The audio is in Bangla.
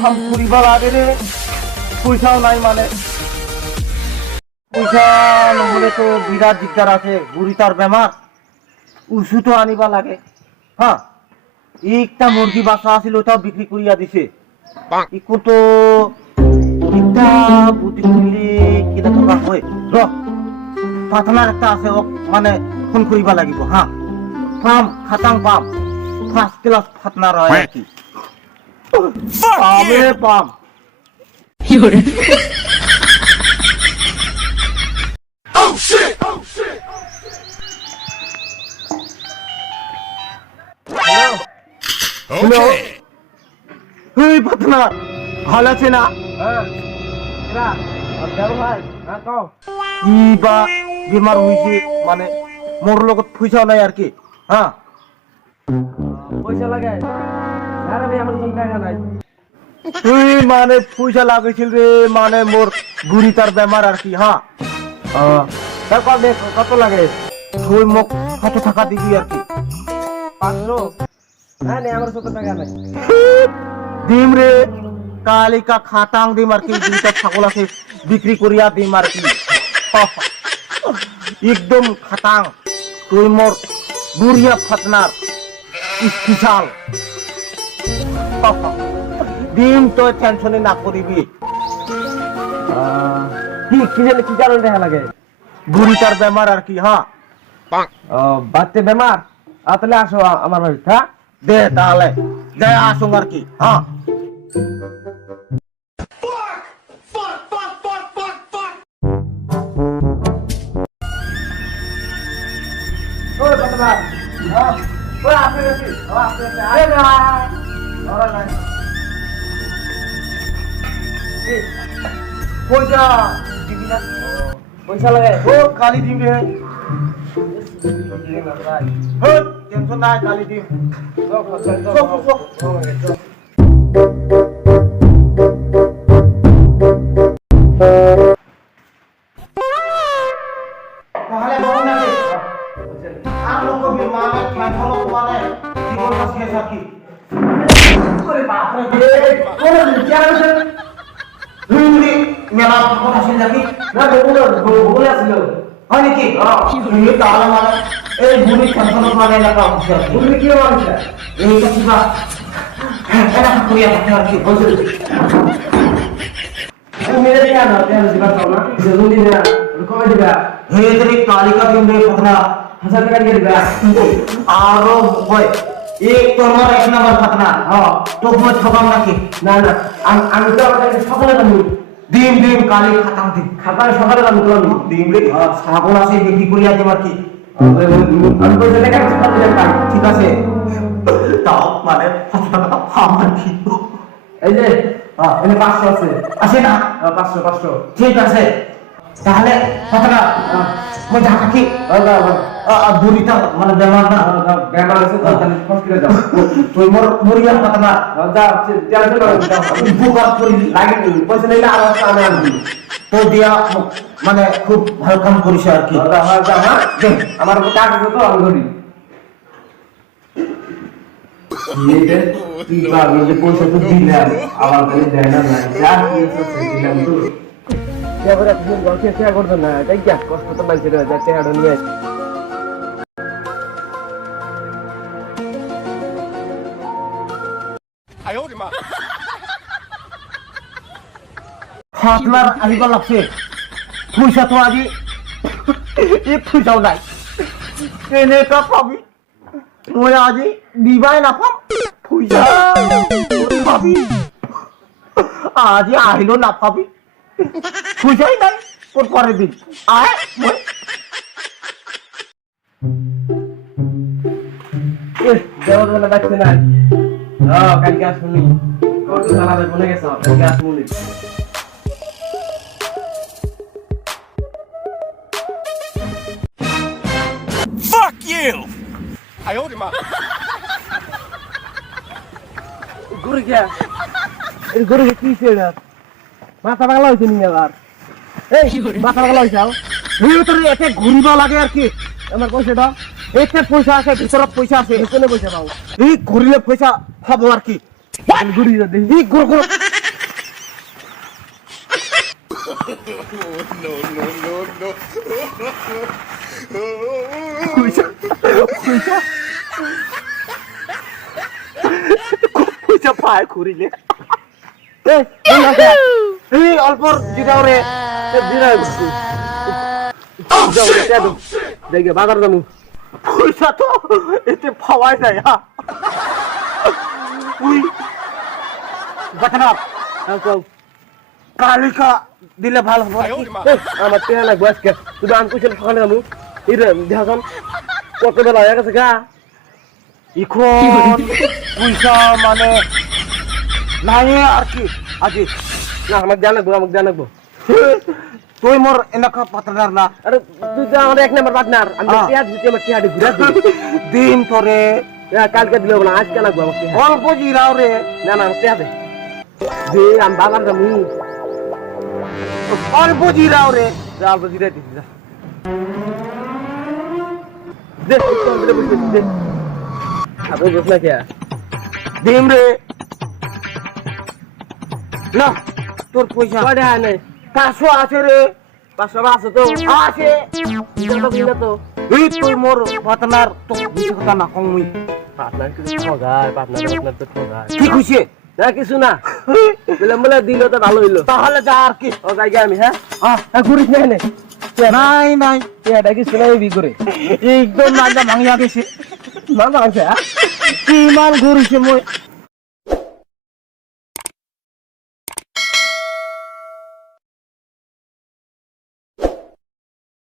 কাম লাগে রে পয়সাও নাই মানে। পয়সা নহলে তো বিরাট দিগদার আছে বুড়ি তার বেমার। আনিবা লাগে। হ্যাঁ একটা মুরগি বাসা আছিল ওটাও বিক্রি করিয়া দিছে। ইকো তো ইটা বুদ্ধি করলে কিনা থকা হয়। র পাতলার একটা আছে মানে ফোন করিবা লাগিব হ্যাঁ। পাম খাটাং পাম। ফার্স্ট ক্লাস ফাতনার হয় আর কি। পামে পাম হ্যালো এই পাতলা ভালো আছে না? কি বা বেমার হয়েছে মানে মোর লগত পয়সাও নাই আর কি হ্যাঁ? পয়সা লাগে। তুই মানে পয়সা লাগাইছিল রে মানে মোর বুড়ি তার বেমার আর কি হ্যাঁ? তারপর দেখ কত লাগে? তুই মোক কত টাকা দিবি আর কি? পাঁচশো? হ্যাঁ নেই আমার সত্তর টাকা নাই। দিম রে কালিকা খাটাং দিম আর কি দুইটা ছাগল আছে বিক্রি করিয়া দিম আর কি। একদম খাটাং। তুই মোর বুড়িয়া ফাতনার স্পেশাল। দিম তো টেনশনে না করিবি কি কি জানি কি কারণে টাকা লাগে? বুড়ি বেমার আর কি হ্যাঁ? বাচ্চা বেমার? তাহলে আসো আমার বাড়ি হ্যাঁ? দে তাহলে যাই আসুন আর কি হ্যাঁ? ওই কত বার ওই আপনি ও আপনি পয়সা দিবি না পয়সা লাগে। ও, কালি দিম রে। টেনশন নাই, কালি দিম তাহলে বলো না আর লোক বিমানে টেনশন মানে জীবনটা শেষ আর কি? ওরে বাপ রে কোন বিচার আছে তুই মেলা কথা শুনে যাবি না বগুলো বগুলো আসছিল হয় নাকি তুই তাহলে মানে এই বুড়ি টেনশন মানে এলাকা হচ্ছে আর কি কি মানুষ এই তো কিবা এলাকা করিয়া থাকে আর কি বলছে মেরে কেন কেন দিবা না জরুরি না কবে দিবা হে তেরি কালিকা দিন রে হাজার টাকা দিবা আরও হয় এক তোমার এক নাম্বার পতনা হ্যাঁ তো মই ঠকাম নাকি? না না আম- আমি তো আমাদের সকালে কামু দিন দিন কালি খাতাম দিন খাবার সকালে কামু তো আমি দিন রে ছাগল আছে বিক্রি করিয়া দেবার কি? আমি পয়সা টাকা কিছু পাতে যাই ঠিক আছে। তাও মানে পাঁচশো টাকা আমার কি এই যে হ্যাঁ, এখানে পাঁচশো আছে। আছে না? হ্যাঁ, পাঁচশো পাঁচশো। ঠিক আছে। তাহলে কতটা মই ঢাকা কি মানে বেমার না ব্যাপার আছে তো তাহলে হসপিটালে যাও। তুই মোর মরিয়া কতটা যাও। টেনশন করো উপকার করি লাগে তুমি পয়সা নিলে আর আমি আনবি। তো দিয়া খুব ভালো কাম করিস আর কি। হ্যাঁ, হ্যাঁ আমার উপর টাকা আছে তো আমি ধরি। তুই ভাবি যে পয়সা তো দিলাম আবার করে দেয় না যা কি আছে দিলাম তো। এবারে তুমি গলকে শেয়ার করতে না তাই কি কষ্ট তো মানছে রে যা টেহাড় নিয়ে। আসি। আপনার আহিবা লাগছে। তো আজি পয়সাও নাই। পাবি। মই আজি দিবাই নাপাম। পাবি। আজি আহিলেও নাপাবি। পয়সাই নাই, ক'ত করে দিন আয় মই ডাকছে না কালকে আসুনি কালকে ঘুরে গিয়ে কি ছেড়া মাথা হয়েছে নি আবার এই মাথা হয়েছে। তোর এতে ঘুরিবা লাগে আর কি আমার পয়সাটা এতে পয়সা আছে পয়সা আছে কোনে পয়সা পাও এই ঘুরিলে পয়সা পাবো আর কি ঘুরি এই এই আছে এই অল্পর জিরাও রে দিনা যাও এটা দাও দেখে বাজার জামু পয়সা তো এতে পাওয়াই যায় হ্যাঁ উই বাতনাথ হ্যাঁ কও। কালিকা দিলে ভালো হবে আমার টেহা লাগবো আজকে। শুধু আমি সকালে যাব। এই রে কত বেলা হয়ে গেছে গা। এখন পয়সা মানে নাই আর কি। আজি না আমাকে জানাব আমাকে জানাব তুই মোর এলাকা পাতনার না। আরে তুই তো আমার এক নাম্বার পার্টনার আমি। টেহা দিতে আমার টেহাটি ঘুরা দিন তোরে কালকে দিলে না আজকে লাগবো টেহা অল্প জিরাও রে না না আমার দে। আমি বাজার যাব অল্প জিরাও রে অল্প দিতে দিছি যা দে দিয়ে দে। আপনি বস না কে দিম রে। না তোর পয়সা। কয়টা নাই পাঁচশো আছে রে। পাঁচশো আছে তো? আছে। তো এই তুই মোর পাতনার তো বুঝে কথা না ঠগায় তো ঠগায়। কি খুশি? না কিছু না। বলে বলে দিল তো ভালো হইল। তাহলে যা আর কি। ও জায়গা আমি হ্যাঁ? হ্যাঁ ঘুরিস নাই নে। নাই নাই। এটা বি করে? একদম নাজা ভাঙিয়া গেছে না না আছে হ্যাঁ কি মই